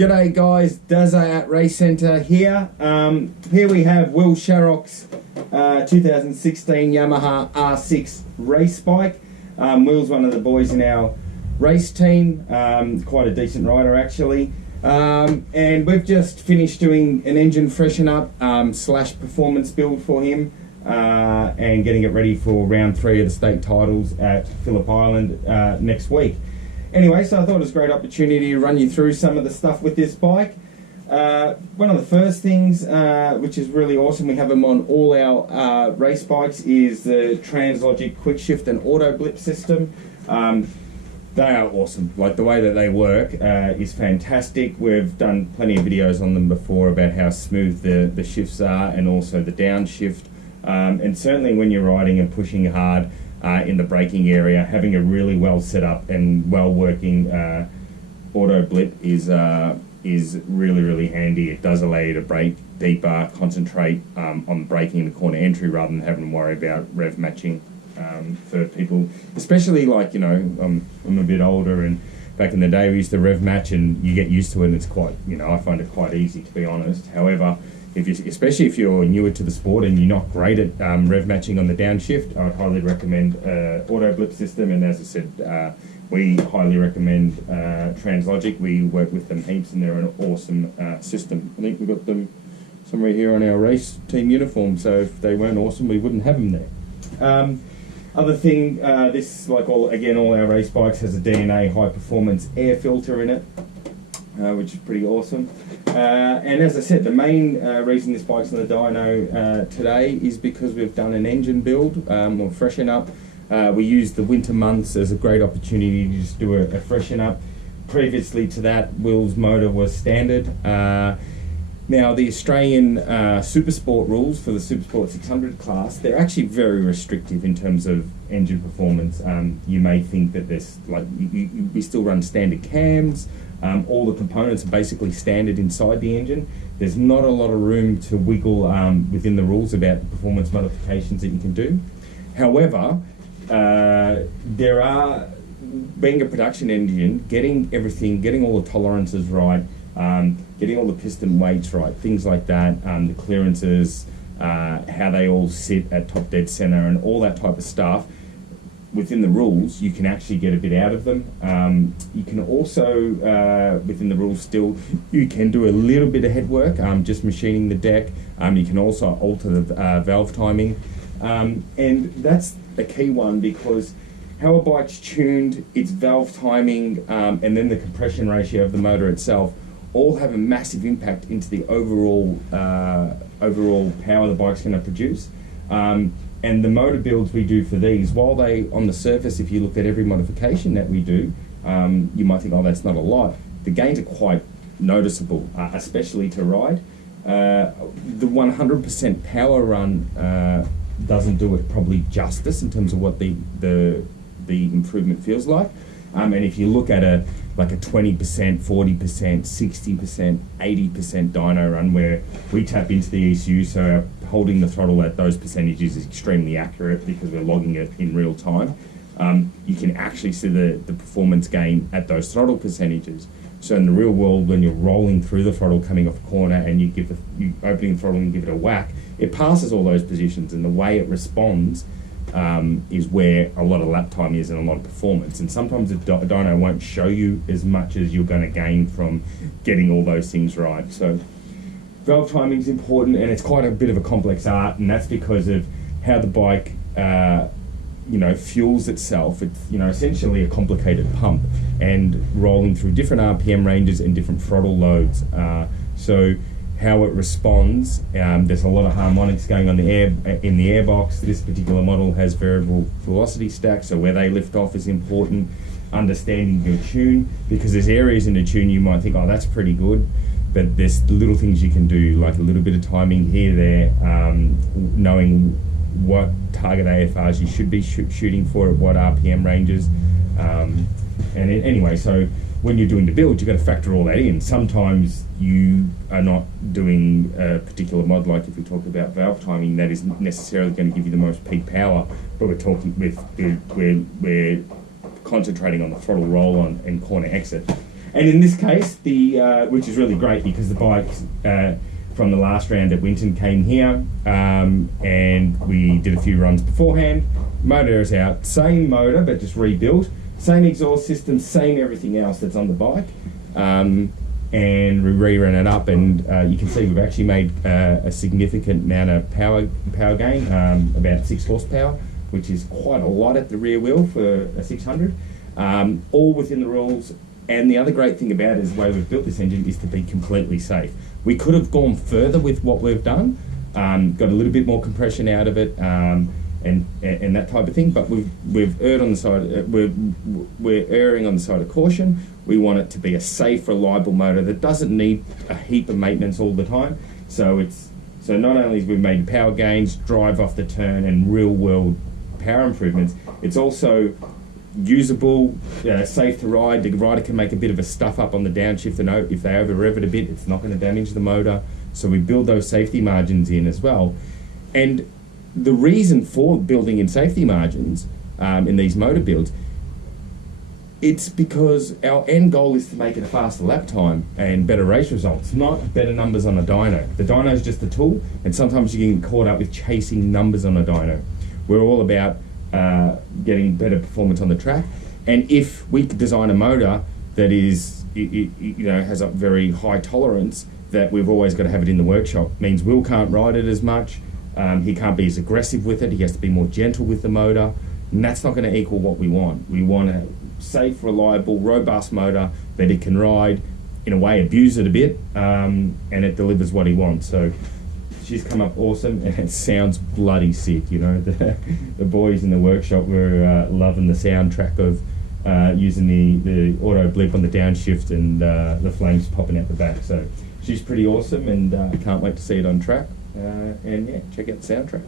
G'day guys, Dazza at Race Centre here. Here we have Will Sharrock's 2016 Yamaha R6 race bike. Will's one of the boys in our race team, quite a decent rider actually. And we've just finished doing an engine freshen up slash performance build for him and getting it ready for round 3 of the state titles at Phillip Island next week. Anyway, so I thought it was a great opportunity to run you through some of the stuff with this bike. One of the first things, which is really awesome, we have them on all our race bikes, is the Translogic Quick Shift and Auto Blip system. They are awesome. Like, the way that they work is fantastic. We've done plenty of videos on them before about how smooth the shifts are and also the downshift. And certainly when you're riding and pushing hard, in the braking area, having a really well set up and well working auto blip is really handy. It does allow you to brake deeper, concentrate on braking in the corner entry rather than having to worry about rev matching for people, especially like, you know, I'm a bit older, and back in the day we used to rev match and you get used to it, and it's quite, you know, I find it quite easy, to be honest. However, especially if you're newer to the sport and you're not great at rev matching on the downshift, I would highly recommend auto blip system. And as I said, we highly recommend Translogic. We work with them heaps and they're an awesome system. I think we've got them somewhere here on our race team uniform, so if they weren't awesome we wouldn't have them there. Other thing, this, like all our race bikes, has a DNA high performance air filter in it, which is pretty awesome. And as I said, the main reason this bike's on the dyno today is because we've done an engine build or freshen up. We used the winter months as a great opportunity to just do a freshen up. Previously to that, Will's motor was standard. Now the Australian Supersport rules for the Supersport 600 class, they're actually very restrictive in terms of engine performance. You may think that there's, like, we still run standard cams. All the components are basically standard inside the engine. There's not a lot of room to wiggle within the rules about the performance modifications that you can do. However, there are, being a production engine, getting all the tolerances right, getting all the piston weights right, things like that, the clearances, how they all sit at top dead center and all that type of stuff. Within the rules, you can actually get a bit out of them. You can also, within the rules still, you can do a little bit of head work, just machining the deck. You can also alter the valve timing. And that's a key one, because how a bike's tuned, its valve timing, and then the compression ratio of the motor itself all have a massive impact into the overall power the bike's going to produce. And the motor builds we do for these, while they, on the surface, if you look at every modification that we do, you might think, oh, that's not a lot. The gains are quite noticeable, especially to ride. The 100% power run doesn't do it probably justice in terms of what the improvement feels like. And if you look at a 20%, 40%, 60%, 80% dyno run, where we tap into the ECU, so holding the throttle at those percentages is extremely accurate because we're logging it in real time. You can actually see the performance gain at those throttle percentages. So in the real world, when you're rolling through the throttle coming off a corner and you opening the throttle and give it a whack, it passes all those positions, and the way it responds is where a lot of lap time is and a lot of performance. And sometimes the dyno won't show you as much as you're going to gain from getting all those things right. So valve timing is important, and it's quite a bit of a complex art, and that's because of how the bike fuels itself. It's, essentially a complicated pump and rolling through different RPM ranges and different throttle loads. So how it responds, there's a lot of harmonics going on in the airbox. This particular model has variable velocity stacks, so where they lift off is important. Understanding your tune, because there's areas in the tune you might think, oh, that's pretty good, but there's little things you can do, like a little bit of timing here, there, knowing what target AFRs you should be shooting for at what RPM ranges. Anyway, so when you're doing the build, you've got to factor all that in. Sometimes you are not doing a particular mod, like if we talk about valve timing, that isn't necessarily going to give you the most peak power, but we're concentrating on the throttle roll on and corner exit. And in this case, which is really great because the bike from the last round at Winton came here, and we did a few runs beforehand. Motor is out, same motor but just rebuilt, same exhaust system, same everything else that's on the bike, and we re-ran it up, and you can see we've actually made a significant amount of power gain, about 6 horsepower, which is quite a lot at the rear wheel for a 600, all within the rules. And the other great thing about it is the way we've built this engine is to be completely safe. We could have gone further with what we've done, got a little bit more compression out of it, and that type of thing. But we've erred on the side. We're erring on the side of caution. We want it to be a safe, reliable motor that doesn't need a heap of maintenance all the time. So not only have we made power gains, drive off the turn, and real world power improvements, it's also usable, safe to ride. The rider can make a bit of a stuff up on the downshift, and if they over rev it a bit, it's not going to damage the motor. So we build those safety margins in as well. And the reason for building in safety margins in these motor builds, it's because our end goal is to make it a faster lap time and better race results, not better numbers on a dyno. The dyno is just a tool, and sometimes you get caught up with chasing numbers on a dyno. We're all about getting better performance on the track, and if we design a motor that is, has a very high tolerance, that we've always got to have it in the workshop, means Will can't ride it as much, he can't be as aggressive with it, he has to be more gentle with the motor, and that's not going to equal what we want. We want a safe, reliable, robust motor that it can ride, in a way abuse it a bit, and it delivers what he wants. So she's come up awesome, and it sounds bloody sick. The boys in the workshop were loving the soundtrack of using the auto blip on the downshift and the flames popping out the back. So she's pretty awesome, and I can't wait to see it on track. And yeah, check out the soundtrack.